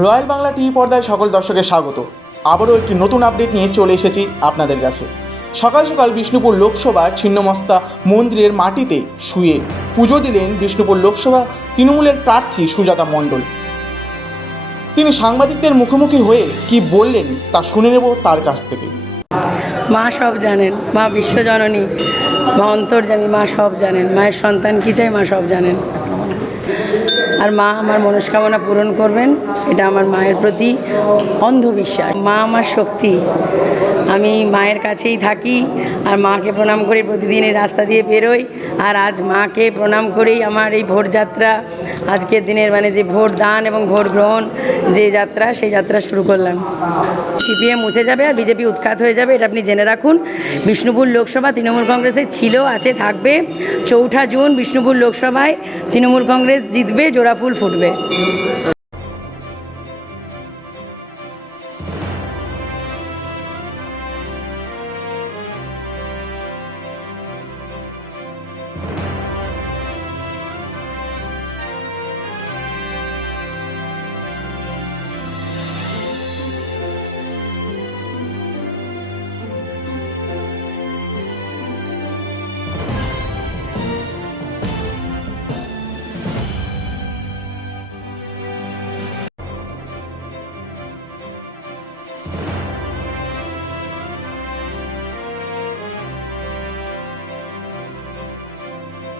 Royal Bangla TV পর্দায় সকল দর্শকের স্বাগত। আবারও একটি নতুন আপডেট নিয়ে চলে এসেছি আপনাদের কাছে। সকাল সকাল বিষ্ণুপুর লোকসভার ছিন্নমস্তা মন্দিরের মাটিতে শুয়ে পুজো দিলেন বিষ্ণুপুর লোকসভা তৃণমূলের প্রার্থী সুজাতা মণ্ডল। তিনি সাংবাদিকদের মুখোমুখি হয়ে কি বললেন তা শুনে নেব তার কাছ থেকে। মা সব জানেন, মা বিশ্বজননী, মা অন্তর্জামী মা সব জানেন, মায়ের সন্তান কী চাই মা সব জানেন। আর মা আমার মনস্কামনা পূরণ করবেন, এটা আমার মায়ের প্রতি অন্ধবিশ্বাস। মা আমার শক্তি, আমি মায়ের কাছেই থাকি আর মাকে প্রণাম করে প্রতিদিন এই রাস্তা দিয়ে বেরোই আর আজ মাকে প্রণাম করেই আমার এই ভোটযাত্রা, আজকের দিনের মানে যে ভোট দান এবং ভোট গ্রহণ যে যাত্রা, সেই যাত্রা শুরু করলাম। সিপিএম মুছে যাবে আর বিজেপি উৎখাত হয়ে যাবে, এটা আপনি জেনে রাখুন। বিষ্ণুপুর লোকসভা তৃণমূল কংগ্রেসে ছিল, আছে, থাকবে। চৌঠা জুন বিষ্ণুপুর লোকসভায় তৃণমূল কংগ্রেস জিতবে, জোড়া ফুল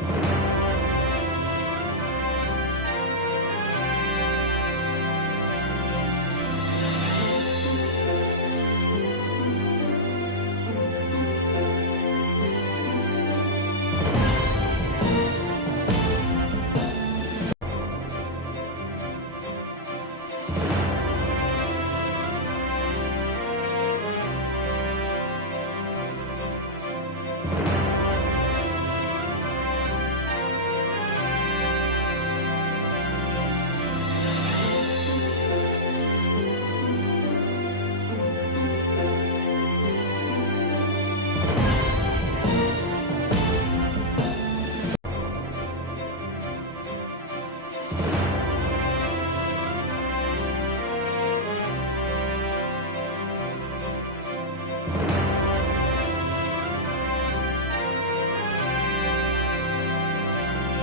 ফুটবে